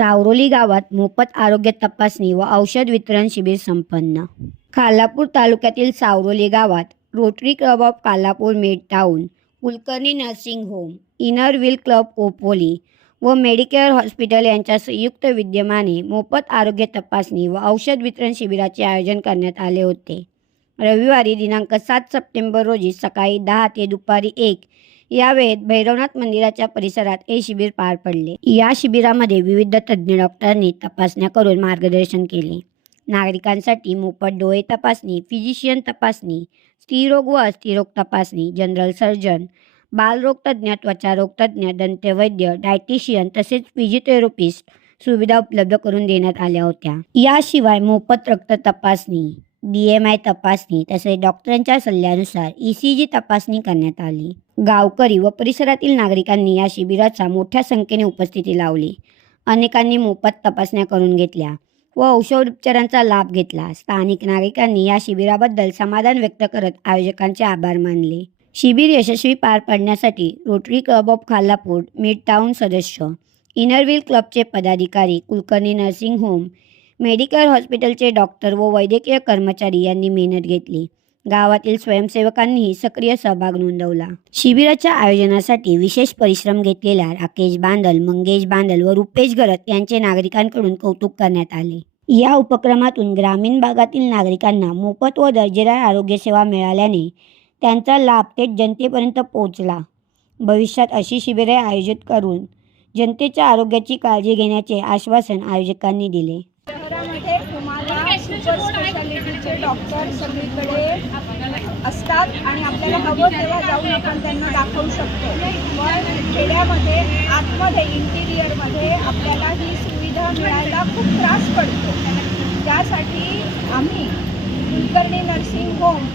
सावरोली गावात मोफत आरोग्य तपासणी व औषध वितरण शिबिर संपन्न. खालापूर तालुक्यातील सावरोली गावात rotary club of Khalapur mid town Kulkarni nursing home inner wheel club Khopoli व मेडिकेअर हॉस्पिटल यांच्या संयुक्त विद्यमाने मोफत आरोग्य तपासणी व औषध वितरण शिबिराचे आयोजन करण्यात आले होते. रविवारी दिनांक सात सप्टेंबर रोजी सकाळी दहा ते दुपारी एक यावेळेत भैरवनाथ मंदिराच्या परिसरात हे शिबिर पार पडले. या शिबिरामध्ये विविध तज्ज्ञ डॉक्टरांनी तपासण्या करून मार्गदर्शन केले. नागरिकांसाठी मोफत डोळे तपासणी फिजिशियन तपासणी स्त्रीरोग व अस्थिरोग तपासणी जनरल सर्जन बालरोग तज्ज्ञ त्वचारोग तज्ज्ञ दंतवैद्य डायटिशियन तसेच फिजिओथेरपिस्ट सुविधा उपलब्ध करून देण्यात आल्या होत्या. याशिवाय मोफत रक्त तपासणी डी एम आय तपासणी तसेच डॉक्टरांच्या सल्ल्यानुसार ई सी जी तपासणी करण्यात आली. गावकरी व परिसरातील नागरिकांनी या शिबिराचा मोठ्या संख्येने उपस्थिती लावली. अनेकांनी मोफत तपासण्या करून घेतल्या व औषधोपचारांचा लाभ घेतला. स्थानिक नागरिकांनी या शिबिराबद्दल समाधान व्यक्त करत आयोजकांचे आभार मानले. शिबिर यशस्वी पार पाडण्यासाठी rotary club of Khalapur mid town सदस्य इनरव्हील क्लबचे पदाधिकारी कुलकर्णी नर्सिंग होम मेडिकल हॉस्पिटलचे डॉक्टर व वैद्यकीय कर्मचारी यांनी मेहनत घेतली. गावातील स्वयंसेवकांनीही सक्रिय सहभाग नोंदवला. शिबिराच्या आयोजनासाठी विशेष परिश्रम घेतलेल्या राकेश बांदल मंगेश बांदल व रुपेश गरत यांचे नागरिकांकडून कौतुक करण्यात आले. या उपक्रमातून ग्रामीण भागातील नागरिकांना मोफत व दर्जेदार आरोग्यसेवा मिळाल्याने त्यांचा लाभ थेट जनतेपर्यंत पोहोचला. भविष्यात अशी शिबिरे आयोजित करून जनतेच्या आरोग्याची काळजी घेण्याचे आश्वासन आयोजकांनी दिले. सुपर स्पेशालिटीचे डॉक्टर सगळीकडे असतात आणि आपल्याला हवं तेव्हा जाऊन आपण त्यांना दाखवू शकतो. पण खेड्यामध्ये आतमध्ये इंटिरियरमध्ये आपल्याला ही सुविधा मिळायला खूप त्रास पडतो. त्यासाठी आम्ही कुलकर्णी नर्सिंग होम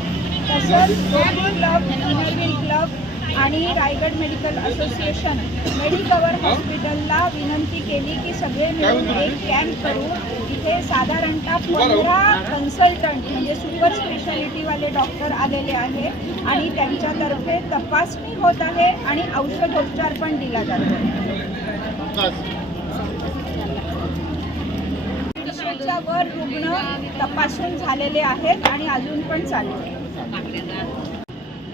तसंच rotary club inner wheel club आणि रायगड मेडिकल असोसिएशन मेडिकवर हॉस्पिटलला विनंती केली की सगळे मिळून एक कॅम्प करू. इथे साधारणतः पंधरा कन्सल्टंट म्हणजे सुपर स्पेशालिटीवाले डॉक्टर आलेले आहे आणि त्यांच्यातर्फे तपासणी होत आहे आणि औषधोपचार पण दिला जातो. वर रुग्ण तपासून झालेले आहेत आणि अजून पण चालू आहे.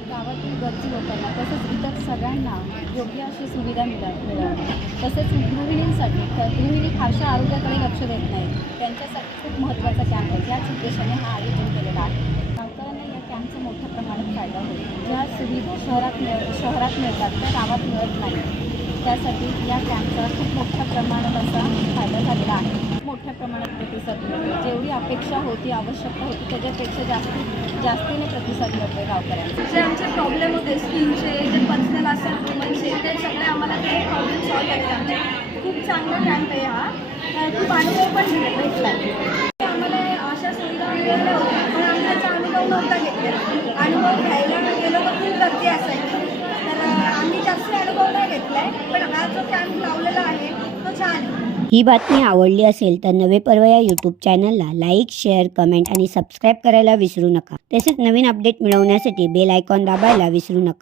गावातील गरजू लोकांना तसेच इतर सगळ्यांना योग्य अशी सुविधा मिळा मिळावी. तसेच गृहिणींसाठी गृहिणी खाशा आरोग्याकडे लक्ष देत नाही त्यांच्यासाठी खूप महत्त्वाचा कॅम्प आहे. याच उद्देशाने हा आयोजन केलेला आहे. गावकऱ्यांना या कॅम्पचा मोठ्या प्रमाणात फायदा होईल ज्या सुविधा शहरात मिळ शहरात मिळतात त्या गावात मिळत नाही त्यासाठी या कॅम्पचा खूप मोठ्या प्रमाणात असा फायदा झालेला आहे. मोठ्या प्रमाणात प्रतिसाद मिळतो. जेवढी अपेक्षा होती आवश्यकता होती त्याच्यापेक्षा जास्ती जास्तीने प्रतिसाद मिळतो गावकऱ्यांचा. जे आमचे प्रॉब्लेम होते स्किनचे जे पर्सनल असेल वुमनचे ते सगळे आम्हाला ते प्रॉब्लेम खूप चांगला कॅम्प आहे हा. खूप अनुभव पण भेट- भेटला आम्हाला अशा सुविधा मिळाल्या होत्या पण आम्ही त्याचा अनुभव नव्हता घेतला अनुभव घ्यायला गेलो तर खूप गर्दी असायची. तर आम्ही जास्त अनुभव नाही घेतला आहे पण हा जो कॅम्प लावलेला आहे तो छान ही बातमी आवडली असेल तर नवे पर्व या यूट्यूब चॅनलला लाईक शेअर कमेंट आणि सबस्क्राईब करायला विसरू नका. तसेच नवीन अपडेट मिळवण्यासाठी बेल आयकॉन दाबायला विसरू नका.